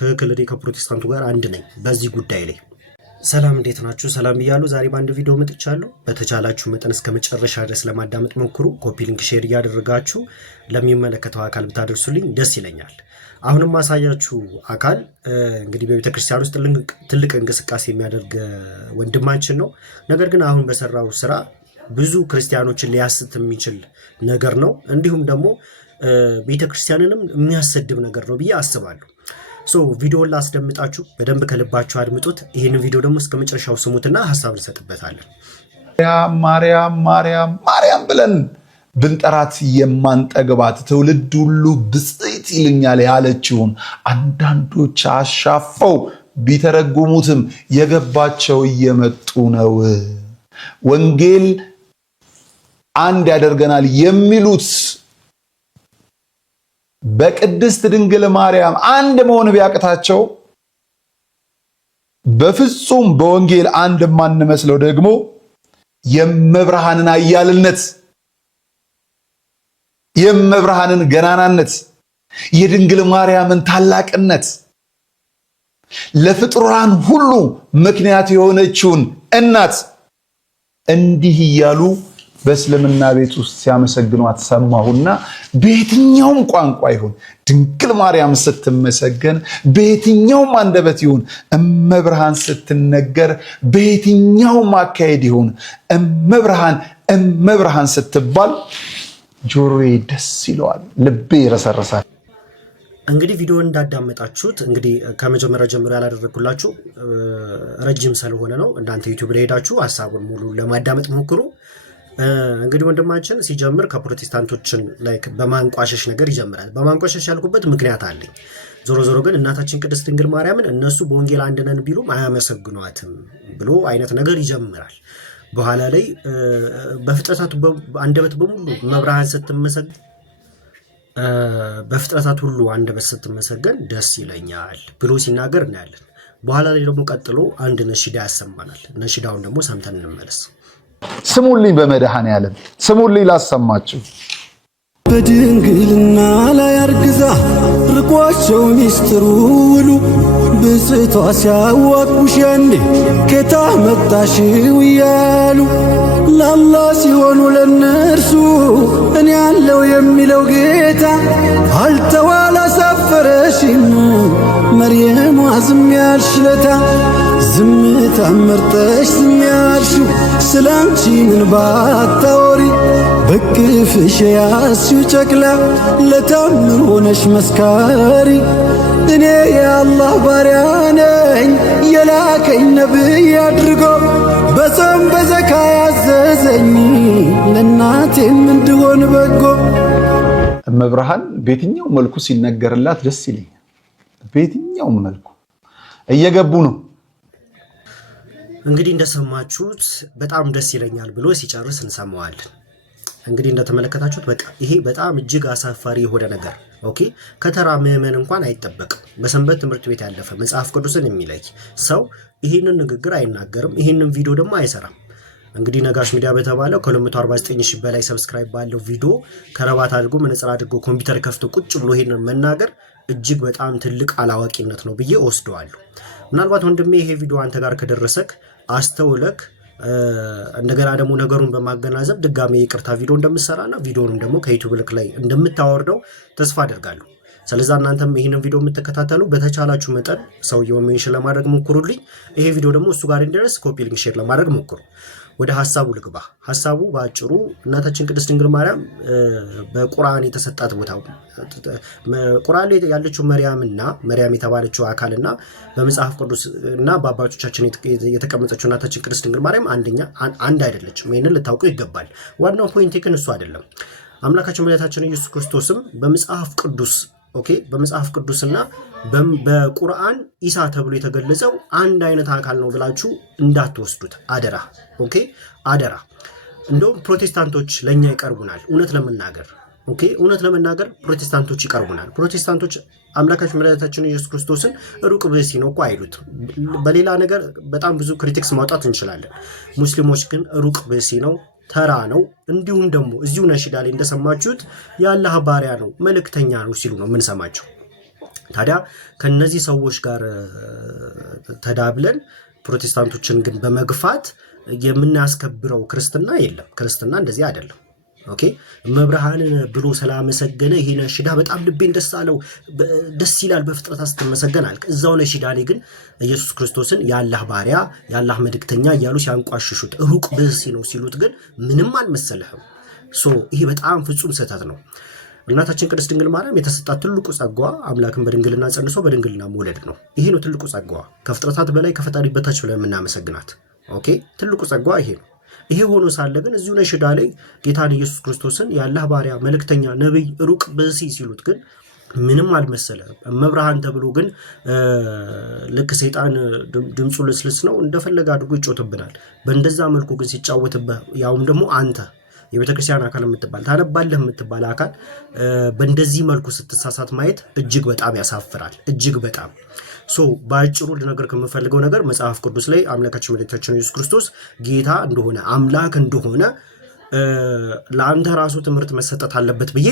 ትክክል እኔ ከፕሮቴስታንቱ ጋር አንድ ነኝ በዚህ ጉዳይ ላይ። ሰላም እንዴት ናችሁ? ሰላም ብያለሁ። ዛሬ በአንድ ቪዲዮ መጥቻለሁ። በተቻላችሁ መጠን እስከ መጨረሻ ድረስ ለማዳመጥ ሞክሩ። ኮፒ ሊንክ፣ ሼር እያደረጋችሁ ለሚመለከተው አካል ብታደርሱልኝ ደስ ይለኛል። አሁንም ማሳያችሁ አካል እንግዲህ በቤተ ክርስቲያን ውስጥ ትልቅ እንቅስቃሴ የሚያደርግ ወንድማችን ነው። ነገር ግን አሁን በሰራው ስራ ብዙ ክርስቲያኖችን ሊያስት የሚችል ነገር ነው። እንዲሁም ደግሞ ቤተ ክርስቲያንንም የሚያሰድብ ነገር ነው ብዬ አስባለሁ። ቪዲዮን ላስደምጣችሁ፣ በደንብ ከልባችሁ አድምጡት። ይህንን ቪዲዮ ደግሞ እስከ መጨረሻው ስሙትና ሀሳብ እንሰጥበታለን። ማርያም ማርያም ማርያም ብለን ብንጠራት የማንጠግባት ትውልድ ሁሉ ብፅዕት ይልኛል ያለችውን አንዳንዶች አሻፈው ቢተረጉሙትም የገባቸው እየመጡ ነው። ወንጌል አንድ ያደርገናል የሚሉት በቅድስት ድንግል ማርያም አንድ መሆን ቢያቅታቸው በፍጹም በወንጌል አንድ የማንመስለው ደግሞ የመብርሃንን አያልነት፣ የመብርሃንን ገናናነት፣ የድንግል ማርያምን ታላቅነት፣ ለፍጡራን ሁሉ ምክንያት የሆነችውን እናት እንዲህ እያሉ በእስልምና ቤት ውስጥ ሲያመሰግኗት ሰማሁና በየትኛውም ቋንቋ ይሁን ድንግል ማርያም ስትመሰገን፣ በየትኛውም አንደበት ይሁን እመብርሃን ስትነገር፣ በየትኛውም አካሄድ ይሁን እመብርሃን ስትባል ጆሮዬ ደስ ይለዋል፣ ልቤ ይረሰርሳል። እንግዲህ ቪዲዮ እንዳዳመጣችሁት እንግዲህ ከመጀመሪያ ጀምሮ ያላደረግኩላችሁ ረጅም ስለሆነ ነው። እናንተ ዩቲዩብ ላይ ሄዳችሁ ሀሳቡን ሙሉ ለማዳመጥ ሞክሩ። እንግዲህ ወንድማችን ሲጀምር ከፕሮቴስታንቶችን በማንቋሸሽ ነገር ይጀምራል። በማንቋሸሽ ያልኩበት ምክንያት አለኝ። ዞሮ ዞሮ ግን እናታችን ቅድስት ድንግል ማርያምን እነሱ በወንጌል አንድ ነን ቢሉም አያመሰግኗትም ብሎ አይነት ነገር ይጀምራል። በኋላ ላይ በፍጥረታቱ አንደበት በሙሉ መብርሃን ስትመሰገን፣ በፍጥረታት ሁሉ አንደበት ስትመሰገን ደስ ይለኛል ብሎ ሲናገር እናያለን። በኋላ ላይ ደግሞ ቀጥሎ አንድ ነሽዳ ያሰማናል። ነሽዳውን ደግሞ ሰምተን እንመለስ። ስሙልኝ፣ በመድኃኔዓለም ስሙልኝ፣ ላሰማችሁ። በድንግልና ላይ አርግዛ ርቋቸው ሚስጥሩ ውሉ ብፅዕቷ ሲያዋቁሽ ያንዴ ጌታ መጣሽው እያሉ ለአላህ ሲሆኑ ለነርሱ እኔ ያለው የሚለው ጌታ አልተዋላ ሳፈረሽን መርየም ዝም ያልሽ ለታ ዝምታ መርጠሽ ዝም ያልሽው ስላንቺ ምን ባታወሪ በቅፍሽ ያስሽው ጨቅላ ለታምር ሆነሽ መስካሪ እኔ የአላህ ባሪያ ነኝ የላከኝ ነብይ አድርጎ በጾም በዘካ ያዘዘኝ ለእናቴም እንድሆን በጎ። እመብርሃን በየትኛው መልኩ ሲነገርላት ደስ ይለኛል። በየትኛው መልኩ እየገቡ ነው። እንግዲህ እንደሰማችሁት በጣም ደስ ይለኛል ብሎ ሲጨርስ እንሰማዋለን። እንግዲህ እንደተመለከታችሁት በቃ ይሄ በጣም እጅግ አሳፋሪ የሆነ ነገር ከተራ ምዕመን እንኳን አይጠበቅም። በሰንበት ትምህርት ቤት ያለፈ መጽሐፍ ቅዱስን የሚለይ ሰው ይህንን ንግግር አይናገርም። ይህንን ቪዲዮ ደግሞ አይሰራም። እንግዲህ ነጋሽ ሚዲያ በተባለው ከ249 ሺህ በላይ ሰብስክራይብ ባለው ቪዲዮ ከረባት አድርጎ መነጽር አድርጎ ኮምፒውተር ከፍቶ ቁጭ ብሎ ይሄንን መናገር እጅግ በጣም ትልቅ አላዋቂነት ነው ብዬ ወስደዋለሁ። ምናልባት ወንድሜ ይሄ ቪዲዮ አንተ ጋር ከደረሰክ አስተውለክ እንደገና ደግሞ ነገሩን በማገናዘብ ድጋሜ ይቅርታ ቪዲዮ እንደምትሰራና ቪዲዮንም ደግሞ ከዩቲዩብ ላይ እንደምታወርደው ተስፋ አደርጋለሁ። ስለዚህ እናንተም ይህንን ቪዲዮ የምትከታተሉ በተቻላችሁ መጠን ሰውየውን ሜንሽን ለማድረግ ሞክሩልኝ። ይሄ ቪዲዮ ደግሞ እሱ ጋር እንዲደርስ ኮፒ ሊንክ፣ ሼር ለማድረግ ሞክሩ። ወደ ሀሳቡ ልግባ። ሀሳቡ በአጭሩ እናታችን ቅድስት ድንግል ማርያም በቁርአን የተሰጣት ቦታ ቁርአን ላይ ያለችው መርያም የተባለችው አካልና በመጽሐፍ ቅዱስ እና በአባቶቻችን የተቀመጠችው እናታችን ቅድስት ድንግል ማርያም አንድ አይደለችም። ይህንን ልታውቁ ይገባል። ዋናው ፖይንት ግን እሱ አይደለም። አምላካችን መድኃኒታችን ኢየሱስ ክርስቶስም በመጽሐፍ ቅዱስና በቁርአን ኢሳ ተብሎ የተገለጸው አንድ አይነት አካል ነው ብላችሁ እንዳትወስዱት አደራ። አደራ። እንደውም ፕሮቴስታንቶች ለኛ ይቀርቡናል። እውነት ለመናገር ፕሮቴስታንቶች ይቀርቡናል። ፕሮቴስታንቶች አምላካችን መድኃኒታችን ኢየሱስ ክርስቶስን ሩቅ ብእሲ ነው እኮ አይሉት። በሌላ ነገር በጣም ብዙ ክሪቲክስ ማውጣት እንችላለን። ሙስሊሞች ግን ሩቅ ብእሲ ነው፣ ተራ ነው። እንዲሁም ደግሞ እዚሁ ነሽዳ ላይ እንደሰማችሁት የአላህ ባሪያ ነው፣ መልእክተኛ ነው ሲሉ ነው የምንሰማቸው። ታዲያ ከነዚህ ሰዎች ጋር ተዳብለን ፕሮቴስታንቶችን ግን በመግፋት የምናስከብረው ክርስትና የለም። ክርስትና እንደዚህ አይደለም። ኦኬ መብርሃንን ብሎ ስላመሰገነ ይሄ ነሽዳ በጣም ልቤን ደስ አለው፣ ደስ ይላል በፍጥረት ስትመሰገን አልክ። እዛው ነሽዳ ላይ ግን ኢየሱስ ክርስቶስን የአላህ ባሪያ የአላህ መልእክተኛ እያሉ ሲያንቋሽሹት ሩቅ ብእሲ ነው ሲሉት ግን ምንም አልመሰለህም። ይሄ በጣም ፍጹም ስህተት ነው። እናታችን ቅድስት ድንግል ማርያም የተሰጣት ትልቁ ጸጋዋ አምላክን በድንግልና ጸንሶ በድንግልና መውለድ ነው። ይሄ ነው ትልቁ ጸጋዋ፣ ከፍጥረታት በላይ ከፈጣሪ በታች ብለን የምናመሰግናት። ኦኬ ትልቁ ጸጋዋ ይሄ ነው። ይሄ ሆኖ ሳለ ግን እዚሁ ነሽዳ ላይ ጌታን ኢየሱስ ክርስቶስን የአላህ ባሪያ መልእክተኛ ነብይ ሩቅ ብእሲ ሲሉት ግን ምንም አልመሰለም። መብርሃን ተብሎ ግን ልክ ሰይጣን ድምፁ ልስልስ ነው እንደፈለገ አድርጎ ይጮትብናል። በእንደዛ መልኩ ግን ሲጫወትብህ ያውም ደግሞ አንተ የቤተክርስቲያን አካል የምትባል ታነባለህ የምትባል አካል በእንደዚህ መልኩ ስትሳሳት ማየት እጅግ በጣም ያሳፍራል። እጅግ በጣም በአጭሩ ልነገር ከምፈልገው ነገር መጽሐፍ ቅዱስ ላይ አምላካችን መድኃኒታችን ኢየሱስ ክርስቶስ ጌታ እንደሆነ አምላክ እንደሆነ ለአንተ ራሱ ትምህርት መሰጠት አለበት ብዬ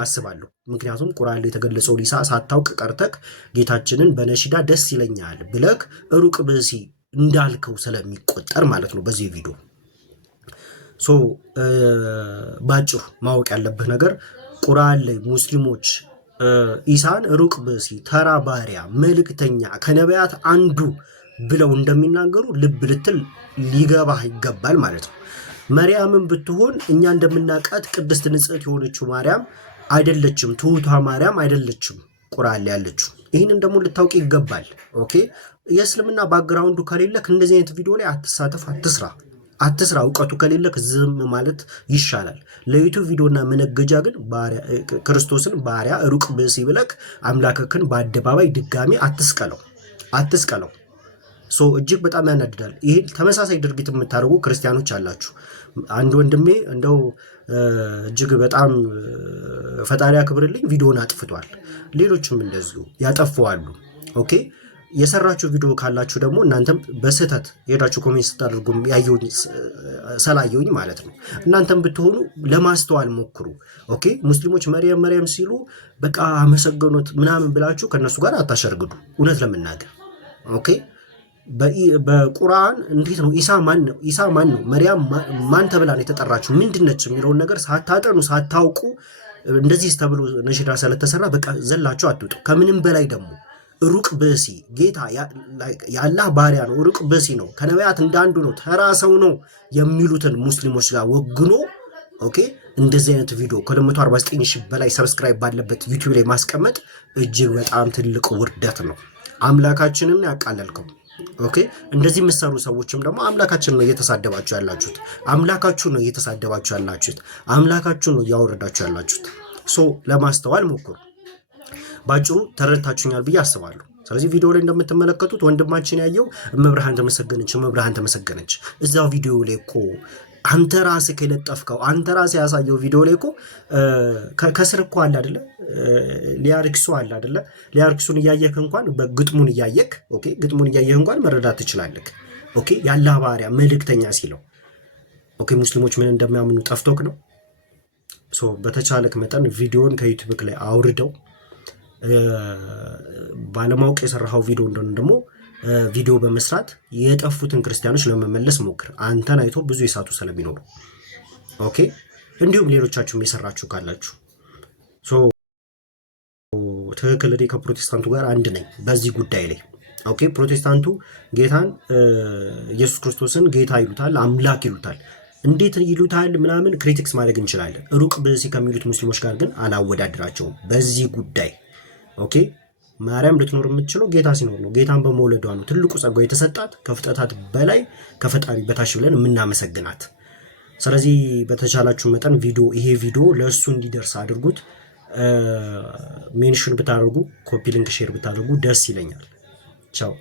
አስባለሁ። ምክንያቱም ቁርአን ላይ የተገለጸው ሊሳ ሳታውቅ ቀርተክ ጌታችንን በነሽዳ ደስ ይለኛል ብለክ ሩቅ ብእሲ እንዳልከው ስለሚቆጠር ማለት ነው በዚህ ቪዲዮ። ባጭሩ ማወቅ ያለብህ ነገር ቁርአን ላይ ሙስሊሞች ኢሳን ሩቅ ብእሲ ተራ ባሪያ መልእክተኛ ከነቢያት አንዱ ብለው እንደሚናገሩ ልብ ልትል ሊገባህ ይገባል ማለት ነው። መርያምን ብትሆን እኛ እንደምናውቃት ቅድስት ንጽሕት የሆነችው ማርያም አይደለችም፣ ትሁቷ ማርያም አይደለችም ቁርአን ላይ ያለችው። ይህንን ደግሞ ልታውቅ ይገባል። ኦኬ የእስልምና ባክግራውንዱ ከሌለክ እንደዚህ አይነት ቪዲዮ ላይ አትሳተፍ፣ አትስራ። እውቀቱ ከሌለክ ዝም ማለት ይሻላል። ለዩቱብ ቪዲዮና መነገጃ ግን ክርስቶስን ባሪያ ሩቅ ብእሲ ብለክ አምላክክን በአደባባይ ድጋሚ አትስቀለው። እጅግ በጣም ያናድዳል። ይህን ተመሳሳይ ድርጊት የምታደርጉ ክርስቲያኖች አላችሁ። አንድ ወንድሜ እንደው እጅግ በጣም ፈጣሪ ያክብርልኝ ቪዲዮን አጥፍቷል። ሌሎችም እንደዚሁ ያጠፈዋሉ። ኦኬ የሰራችሁ ቪዲዮ ካላችሁ ደግሞ እናንተም በስህተት ሄዳችሁ ኮሜንት ስታደርጉም ያየሁኝ ሰላየሁኝ ማለት ነው። እናንተም ብትሆኑ ለማስተዋል ሞክሩ። ኦኬ ሙስሊሞች መርየም ሲሉ በቃ አመሰገኑት ምናምን ብላችሁ ከነሱ ጋር አታሸርግዱ። እውነት ለመናገር ኦኬ በቁርአን እንዴት ነው ኢሳ ማን ነው መርያም ማን ተብላ ነው የተጠራችሁ ምንድነች የሚለውን ነገር ሳታጠኑ ሳታውቁ እንደዚህ ተብሎ ነሽዳ ስለተሰራ በቃ ዘላችሁ አትውጡ። ከምንም በላይ ደግሞ ሩቅ ብእሲ ጌታ የአላህ ባሪያ ነው፣ ሩቅ ብእሲ ነው፣ ከነቢያት እንዳንዱ ነው፣ ተራ ሰው ነው የሚሉትን ሙስሊሞች ጋር ወግኖ ኦኬ እንደዚህ አይነት ቪዲዮ ከ249 ሺህ በላይ ሰብስክራይብ ባለበት ዩቲዩብ ላይ ማስቀመጥ እጅግ በጣም ትልቅ ውርደት ነው። አምላካችንን ያቃለልከው። ኦኬ እንደዚህ የምትሰሩ ሰዎችም ደግሞ አምላካችን ነው እየተሳደባችሁ ያላችሁት። አምላካችሁን ነው እየተሳደባችሁ ያላችሁት። አምላካችሁን ነው እያወረዳችሁ ያላችሁት። ለማስተዋል ሞክሩ። ባጭሩ ተረድታችሁኛል ብዬ አስባለሁ። ስለዚህ ቪዲዮ ላይ እንደምትመለከቱት ወንድማችን ያየው እመብርሃን ተመሰገነች። እዛው ቪዲዮ ላይ እኮ አንተ ራስህ ከለጠፍከው አንተ ራስህ ያሳየው ቪዲዮ ላይ እኮ ከስር እኮ አለ አይደለ ሊያርክሱ አለ አይደለ ሊያርክሱን እያየህ እንኳን በግጥሙን እያየህ ኦኬ ግጥሙን እያየህ እንኳን መረዳት ትችላለህ። ኦኬ የአላህ ባሪያ መልእክተኛ ሲለው ኦኬ ሙስሊሞች ምን እንደሚያምኑ ጠፍቶክ ነው። በተቻለክ መጠን ቪዲዮን ከዩቲዩብ ላይ አውርደው ባለማወቅ የሰራው ቪዲዮ እንደሆነ ደግሞ ቪዲዮ በመስራት የጠፉትን ክርስቲያኖች ለመመለስ ሞክር። አንተን አይቶ ብዙ የሳቱ ስለሚኖሩ ኦኬ እንዲሁም ሌሎቻችሁም የሰራችሁ ካላችሁ ትክክል። እኔ ከፕሮቴስታንቱ ጋር አንድ ነኝ በዚህ ጉዳይ ላይ ኦኬ ፕሮቴስታንቱ ጌታን ኢየሱስ ክርስቶስን ጌታ ይሉታል፣ አምላክ ይሉታል። እንዴት ይሉታል ምናምን ክሪቲክስ ማድረግ እንችላለን። ሩቅ ብእሲ ከሚሉት ሙስሊሞች ጋር ግን አላወዳድራቸውም በዚህ ጉዳይ ኦኬ ማርያም ልትኖር የምትችለው ጌታ ሲኖር ነው። ጌታን በመውለዷ ነው ትልቁ ጸጋው የተሰጣት ከፍጥረታት በላይ ከፈጣሪ በታች ብለን የምናመሰግናት። ስለዚህ በተቻላችሁ መጠን ይሄ ቪዲዮ ለእሱ እንዲደርስ አድርጉት። ሜንሽን ብታደርጉ ኮፒ ሊንክ ሼር ብታደርጉ ደስ ይለኛል። ቻው